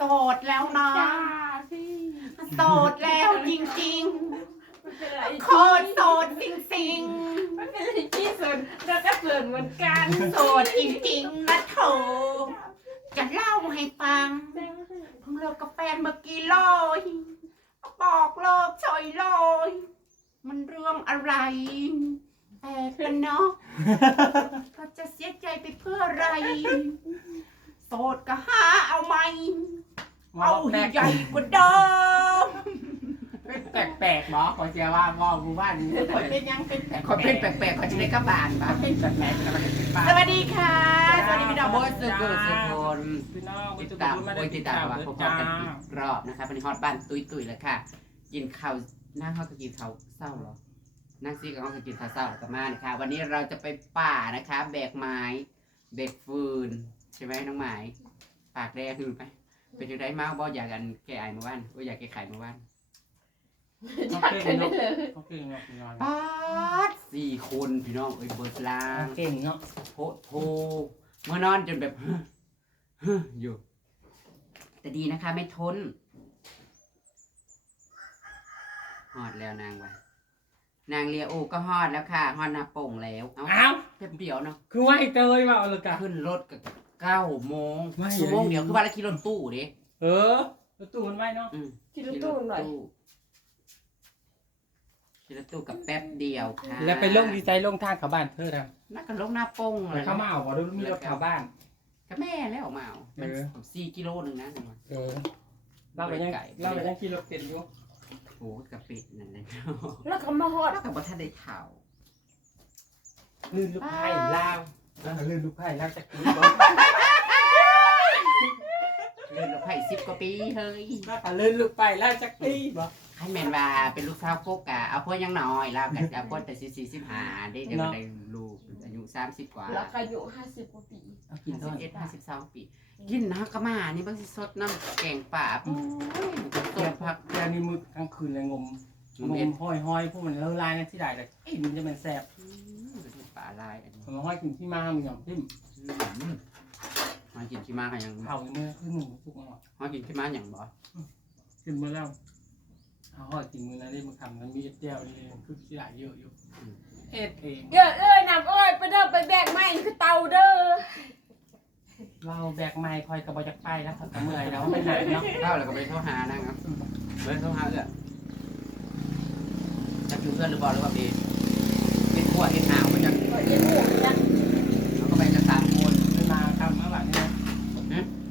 โสดแล้วนะจ้าพี่โสดแล้วจริงมันเป็นอะไรๆโคตรโสดจริงมันเป็นอะไรที่ส่วนเราก็ส่วนเหมือนกันๆโสดจริงๆนะโถจะเล่าให้ฟัง เพิ่งเลิกกับแฟนเมื่อกี้เลยบอกเลิกเฉยเลย มันเรื่องอะไรแปลกกันเนาะก็จะเสียใจไปเพื่ออะไร โสดก็หาเอาไหม เอาให้ใหญ่กว่าเดิมแปลกๆเนาะขอเชียร์ว่าว่าหมู่บ้านนี้คนเป็นยังเป็นแปลกคนเป็นแปลกๆเขาจะได้กลับบานปะเป็นแปลกๆแล้วก็จะเป็นบ้านสวัสดีค่ะสวัสดีพี่ดาวโบสสุกุลสุคนพี่น้องติดตามโอ้ยติดตามว่าพบกันอีกรอบนะคะวันนี้ฮอตบ้านตุยตุยๆแล้วค่ะ กินข้าวนั่งเขาก็กินข้าวเศร้าเหรอนั่งซีกับเขาก็กินข้าวเศร้าแล้วก็มานะคะ วันนี้เราจะไปป่านะคะ แบกไม้แบกฟืนใช่ไหมน้องหมายปากแดงคือไหม เป็นยังไงมากบ่อยากกันแก่ไอ้เมื่อวานว่าอยากแก้ไขเมื่อวานจัดกันได้เลยเขาเก่งเนาะพี่น้องป๊าดสี่คนพี่น้องเอ้ยเบิร์ดลางเก่งเนาะโพโทเมื่อนอนจนแบบอยู่ แต่ดีนะคะ ไม่ทนฮอดแล้วนางว่ะนางเลียโอก็ฮอดแล้วค่ะฮอดนาโป่งแล้ว เอาอ้าวเต็มเดียวเนาะคือว่าไอ้เตยว่าเอาเลยกะขึ้นรถกับ เก้าโมงไม่ ชั่วโมงเดียวคือว่าแล้วขี่รถตู้ดิเออรถตู้มันไว้เนาะอืมกินลูกตู้หน่อย ขี่รถตู้กับแป๊บเดียวค่ะแล้วไปลงดีใจลงทางเขาบ้านเธอทนักกันลงหน้าโป่งำเลยเขามาเอาบ่ดูมีรถเขาบ้านกับแม่แล้วเอามาเอามันเออ สี่กิโลหนึงนะหนึ่งวันเออเราไปยังไก่เราไปยังขี่รถเต็มอยู่โอ้กะปินั่นเลยแล้วเขามาฮอดแล้วกับบ่ทันได้ข่าวลื่นลูกไผ่ลาว ลื่นลูกไผ่ลาวจะกินบ่เรียนเราไผ่สิบกว่าปีเฮ้ยแล้วก็ลื่นลูกไผ่ลาวจะกินบ่ให้แมนว่าเป็นลูกสาวโกกะเอาพวกยังน้อยแล้วกันเอาพวกแต่สี่สี่สิบห้าได้เดี๋ยวได้ลูกอายุสามสิบกว่าแล้วอายุห้าสิบกว่าปีเอากินห้าสิบเอ็ดห้าสิบสองปีกินนะกะมานี่บางสิสดน้ำแกงป่าโอ้ยต้เกี่ยมวผักแกนี่มือกลางคืนเลยงมงมห้อยห้อยพวกมันเลอะลายนะที่ใดเลยไอ้มันจะเป็นแสบ ลายอันนี้ผมมาห้อยกินที่มามันอย่างทิ่มอืมมากินขี้ม้าเขายังเข่าในมือขึ้นหนึ่งทุกหมดมากินขี้ม้าอย่างบ่ขึ้นมาแล้วเอาห้อยกินมือนั้นได้มาทำนั้นมีเอ็ดเจียวนี่คือที่ใดเยอะอยู่เอ็ดเองเอ้ยเอ้ยนำเอ้ยไปเด้อไปแบกไม้คือเตาเด้อเราแบกไม้คอยกระบอกจากไปแล้วเขาก็เมื่อยแล้วไม่ไหนเนาะเข้าแล้วก็ไปโทรหานะครับไปโทรหาเอื้อจะอยู่เพื่อนหรือบ่หรือว่าเบเป็นพวกเอ็นหาวมันจะ เปิดเย็นหมูจ้ะเขาก็ไปกันสามคนไม่มาทำเมื่อวานนี้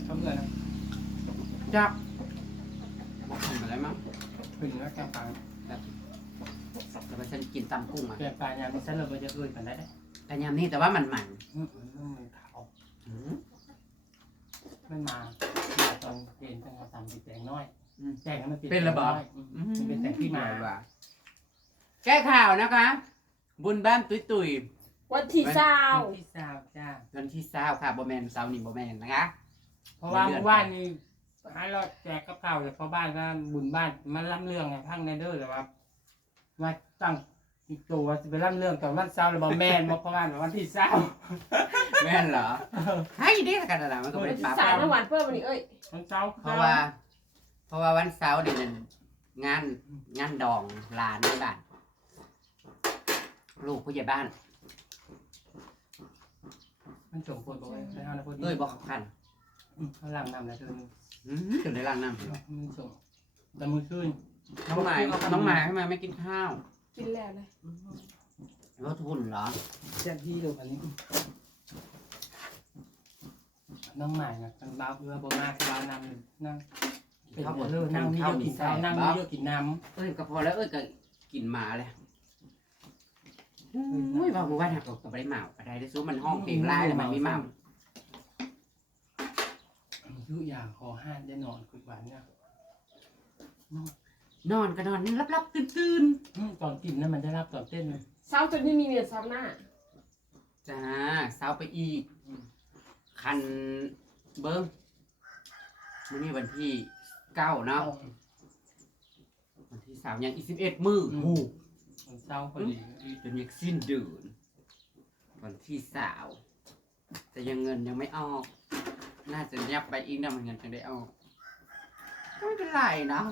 เขาเมื่อยนะจับบอกทำอะไรมั้งขึ้นแล้วแกงปลาแล้วไปฉันกินตำกุ้งอะแกงปลายามมันเส้นเราจะเอื่อยกันได้แต่ยำนี่แต่ว่ามันมันอืมมันขาวอืมไม่มามาตอนเย็นจังหวะสามสิบแตงน้อยแตงมันเป็นเป็นแตงที่มาว่ะแก้ข่าวนะคะ บุญบ้านตุยตุย วันที่เช้าที่สาวจ้าวันที่เศร้าค่ะบอแมนเสาร์นี่บอแมนนะคะเพราะว่าเมื่อวานนี้ให้เราแจกกับข้าวจากพ่อบ้านก็บุญบ้านมันล่ำเรื่องไงพังในเด้อแต่ว่ามาตั้งตัวจะไปล่ำเรื่องตอนวันเสาร์หรือบ่แม่นมาพ่อบ้านวันที่เสาร์แม่นเหรอให้ได้กันนะมันก็วัไม่นได้ที่ปาสามปน้ำหวานเพิ่มวันนี้เอ้ยวันเสาร์เพราะว่า เพราะว่าวันเสาร์เดี๋ยวนั้นงานงานดองลานในบ้านลูกผู้ใหญ่บ้าน มันจมปนบอกว่าใช่เอานะพอดีเอ้ยบอกขันเขาลังนำแล้วเธออืมจนได้ล้างน้ำอยู่มันจมแต่มือขึ้นน้องหมายน้องหมายทำไมไม่กินข้าวกินแล้วเลยรถทุนเหรอแจ้งที่ดูอันนี้ น้องใหม่นะมันบ้าเรือบ่มากบ้านำนั่งเป็นข้าวบดเรือนั่งนี่ข้าวเยอะมีกินแซ่ข้าวบนั่งบ้านี่เยอะกินน้เอ้ยก็พอแล้วเอ้ยก็กินหมาเลย อุ้ยว่าเมื่อวานหักกับไปได้หมาอะไรได้ซูมันห้องเพลงไล่แล้วมันไม่เมาำยุอย่างคอห้านได้นอนคุยหวานเนี่ยนอนก็นอนรับๆตื่นอืมตอนกินนั่นมันได้รับตอนเต้นเลยเช้าจนไม่มีเนื้อซ้ำหน้า ๆจ้าเศร้าไปอีก คันเบิ้งมื้อนี้วันที่เก้าเนาะ วันที่สามยังอีกสิบเอ็ดมืออม โอ้มันเศร้าพอดีจนยังสิ้นเดือนวันที่สาว แต่ยังเงินยังไม่ออก น่าจะยับไปอีกนะมันเงินจะได้ออกก็ไม่เป็นไรเนาะ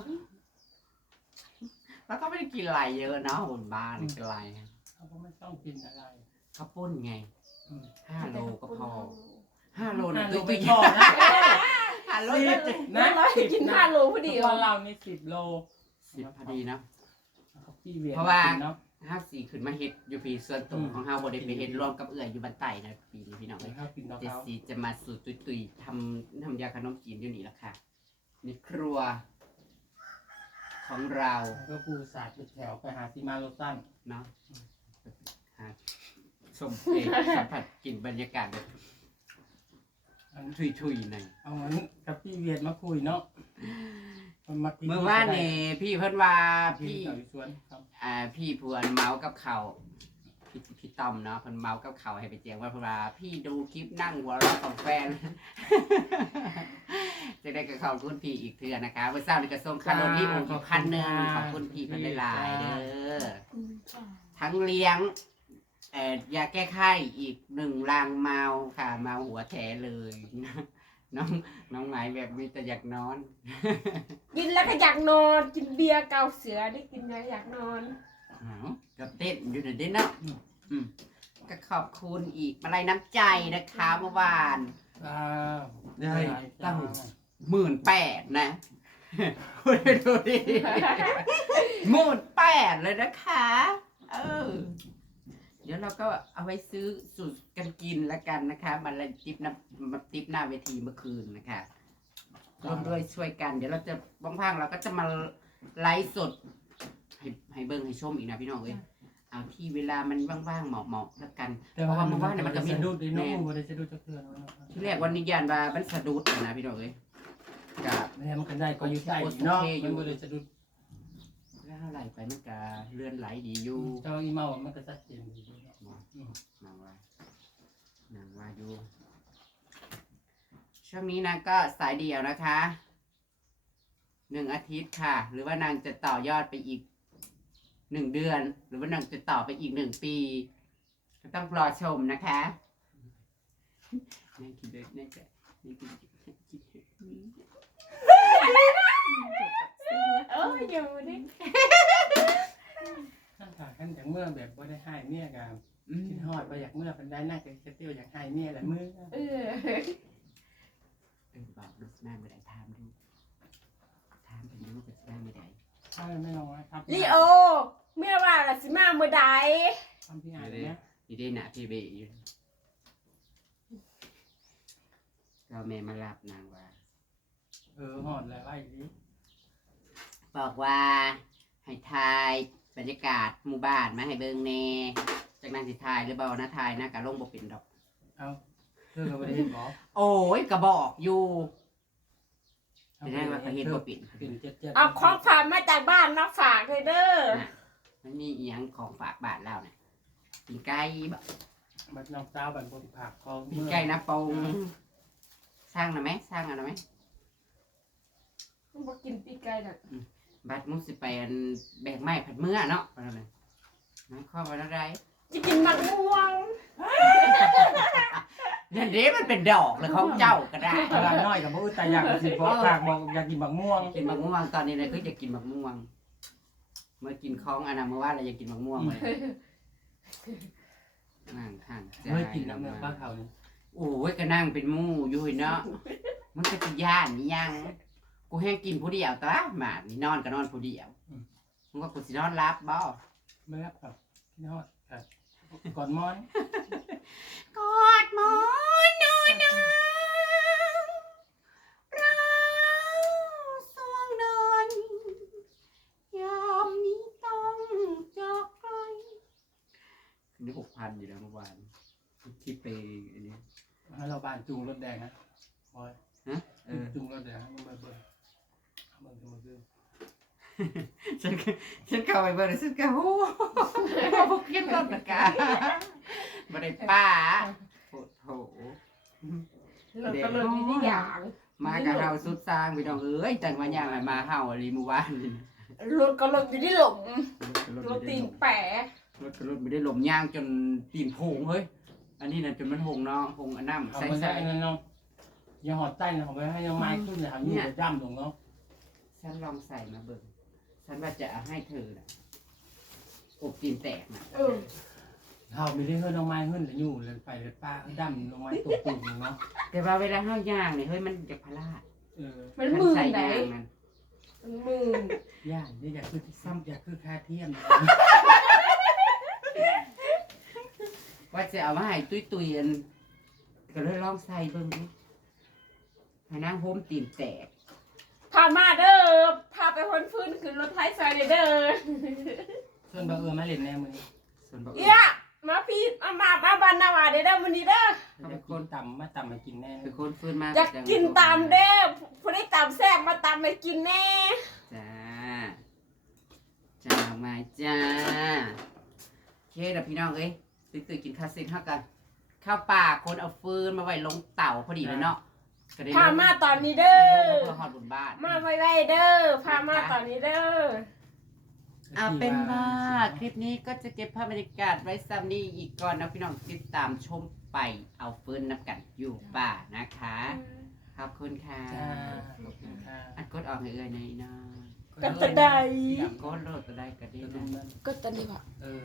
แล้วก็ไม่ได้กินอะไรเยอะเนาะบนบ้านกินอะไรเขาก็ไม่ต้องกินอะไรข้าวปุ้นไงอืมห้าโลก็พอห้าโลน่านะดูตุ้ไปยพอนะห้าโลสินะบนะนะเราสิบกินนะห้าโลพอดีทุกวันเรามีสิบโลสิบพอดีเนาะ เขาพี่เวียนเพราะว่ากินเนาะ ห้าสี่ขึ้นมาเฮ็ดอยู่ปีส่วนตัวอืม ของเฮาบ่ได้ไปเฮ็ดร่วมกับเอื้อยอยู่บ้านใต้นะปีนี้พี่น้องเดี๋เอ้ยวยเขากินเนาะเจเขาสีจะมาสู่ตุยตุยๆทำทำยาขนมจีนอยู่นี่ละค่ะนี่ครัว ของเราก็ปูสาดไปแถวไปหาซีมาโลตัน เนาะหาชมเอกสัมผัสกลิ่นบรรยากาศแบบอันทุยๆหน่อยเอางั้นกับพี่เวียนมาคุยเนาะ มันมากินเมื่อวานนี่พี่เพิ่นว่าพี่พี่เต่าอยู่สวนครับอ่าพี่พวนเมาส์กับเขาพี่พี่ต้อมเนาะเพิ่นเมาส์กับเขาให้ไปแจ้งว่าเพิ่นว่าพี่ดูคลิปนั่งหัวเราะกับแฟน จะได้กับขอบคุณพี่อีกเทื่อนะคะเมื่อเช้านี่ก็ส่งคาร์โลนี่ผมอีกพันหนึ่งขอบคุณพี่เพิ่นหลายๆเด้อ ทั้งเลี้ยงเอ่อยาแก้ไข้อีกหนึ่งลังเมาค่ะเมาหัวแถเลย น้องน้องหมายแบบมีแต่อยากนอน กินแล้วก็อยากนอน กินเบียร์เกาเสือได้กินแล้วอยากนอน อ้าวกับเต้นอยู่เดี๋ยวนี้เนาะอืมก็ขอบคุณอีกมาลัยน้ำใจนะคะเมื่อวานอ้าวได้ตั้ตั้งงหมื่นแปดนะคุณดูดิหมื่นแปดเลยนะคะ เออ เดี๋ยวเราก็เอาไว้ซื้อสูตรกันกินแล้วกันนะคะมาเลยติปหน้ามาติปหน้าเวทีเมื่อคืนนะคะร่วมด้วยช่วยกัน เดี๋ยวเราจะว่างๆเราก็จะมาไลฟ์สด ให้ให้เบิ้งให้ชมอีกนะพี่น้องเอ้ยเอาที่เวลามันว่างๆเหมาะๆแล้วกันแต่เพราะว่าเมื่อวานเนี่ยมันก็มีสะดุดดิโน่แม่บ่ได้สะดุดจะเพื่อนเนาะที่แรกวันนี้ยันว่ามันสะดุดนะพี่น้องเอ้ยกับแม่มันก็ได้ก็อยู่ใต้อยู่เนาะมันบ่ได้สะดุดแล้วไหลไปมันก็เลื่อนไหลดีอยู่เจ้าอีเมามันก็ชัดเจนดีเนาะ นางว่านางว่า อยู่ ช่วงนี้นางก็สายเดียวนะคะหนึ่งอาทิตย์ค่ะ หรือว่านางจะต่อยอดไปอีกหนึ่งเดือน หรือว่านางจะต่อไปอีกหนึ่งปี ก็ต้องรอชมนะคะนางคิดเลยนางจะนางคิดคิดคิดเอออยู่ดิท่านขาขั้นจากเมื่อแบบบ่าได้ให้เมียกัน คิดฮอดบ่อยากเมื่อเป็นได้น่าจะเตี้ยวอยากให้เมียแหละมือเออเออบอกลูกแม่ไม่ได้ถามดูถามเป็นลูกกับแม่ไม่ได้ถ้าไม่ลองนะครับลีโอเมื่อว่าล่ะสิมาเมื่อใดทำพี่อ่านนะนี่ได้หนาพี่เบอยู่เราแม่มารับนางว่า เออหอดแล้วไอ้ดิบอกว่าให้ทายบรรยากาศหมู่บ้านมาให้เบิ่งแหน่ จากนั้นสิทายหรือเปล่านะทายนะกะลงบ่เป็นดอก เอาเธอก็บ่ได้เห็นบ่โอ้ยกระบอกอยู่จะได้ว่าเขาเห็นบ่เป็นเป็นเจ็ดเจ็ดเอาของฝากมาจากบ้านมาฝากเลยเด้อมันมีอีหยังของฝากบ้านเราน่ะปีไก่บ่บัดน้องสาวบัดบ่สิผักของปีไก่นะปงสร้างนะไหมสร้างอะนะไหมบ่กินปีกไก่น่ะบัดมุกสิไปอันแบกไม้ผัดเมื่อเนาะว่านั่นน่ะหมายความว่าอะไร จะกินมะม่วงนั่นเด้มันเป็นดอกเลยของเจ้าก็ได้ตลาดน้อยกับบ่อึดแต่อยากสิบ่ฝากบอกอยากกินบักม่วงกินมะม่วงตอนนี้เลยคือจะกินมะม่วง เมื่อกินของอันนั้นเมื่อวานเราจะกินมะม่วงเลยนั่งข้างใจเฮ้ยกินน้ำเนื้อปลาเขานี่โอ้ยก็นั่งเป็นหมู่อยู่เนาะมันก็จะย่านนี่ยังกูแห้งกินผู้เดียวตะหมาดนี่นอนก็นอนผู้เดียวมึงว่ากูสินอนรับบ่ไม่รับครับกินฮอด ครับก่อนมอน กอดหมอนนอนนอนเราสวงนอนยามนี้ต้องจากไกลนี่หกพันอยู่แล้วเมื่อวานที่ไปอันนี้ให้เราบ้านจุงรถแดงนะบอยฮะเออจุงรถแดงให้มันเบิ่งเบิ่งเบิ่งเบิ่ง ฉันก็ฉันเข้าไปเบอร์ฉันก็โอ้โหพวกเพี้ยนรถนะกาบ่ได้ป้าโอ้โหเราก็เลยมีได้อย่างมากับเฮาสุดสร้างพี่น้องเอ้ยจังว่าย่างอะไรมาเฮาอะไรเมื่อวานนี่รถก็ลงอยู่ที่หลุมรถรถไม่ตีได้นลมแปะรถก็รถไม่ได้ลมย่างจนตีนโพงเฮ้ยอันนี้น่ะจนมันโพงเนาะโพงอันน้ำเอาใส่มันได้ใส่นั่นเนาะยังหอดใต้นะผมไปให้ยังไม้ขึ้นเลยครับนี่จะจ้ำลงเนาะฉันลองใส่มาเบิ่ง ฉันว่าจะเอาให้เธอน่ะอบตีนแตกน่ะเออเฮาไม่ได้เฮือนน้องไม้เฮือนแล้วอยู่แล้วไปแล้วป้าดำน้องไม้ตัวตุ่มเนาะแต่ว่าเวลาห้าย่างเนี่ยเฮ้ยมันจะพลาดเออมันมือใส่ไหนย่างมันมันมือย่านนี่อยากคือซ้ำอยากคือคาเทียมว่าจะเอามาให้ตุ้ยตุยๆอันก็เลยลองใส่เบิ่งดิให้นางโฮมตีนแตก พามาเด้อพาไปพ้นพื้นขึ้นรถไถซอยเด้อส่วนบ่เออมาเล่นแน่มื้อนี้ส่วนบอกเอี้ยมาพี่มามามาบ้านนาวาเด้อเด้อมื้อนี้เด้อเขาเป็นคนต่ำมาต่ำมากินแน่คือคนฟื้นมาอยากกินตามเด้อผู้ได้ตามแซ่บมาตามไปกินแน่จ้าจ้ามาจ้าโอเคเดี๋ยวพี่น้องเอ้ยตุ้ยตุยๆกินข้าวเสร็จเท่ากันข้าวป่าคนเอาฟืนมาไว้ลงเต่าพอดีเลยเนาะ ก็ได้ลงพามาตอนนี้เด้อ ได้ลงมาเพื่อฮอดบนบ้านมาไว้ๆเด้อ พามาตอนนี้เด้อเอาเป็นว่าคลิปนี้ก็จะเก็บภาพบรรยากาศไว้ซ้ำนี้อีกก่อนนะพี่น้องติดตามชมไปเอาฟืนนับกันอยู่ป่านะคะ ขอบคุณค่ะจ้าขอบคุณค่ะอัดกดออกให้เอ่ยในอยเนาะก็จะได้กดโหลดก็ได้ก็ดีจะนะดูมันก็ตอนนี้ว่ะ เออ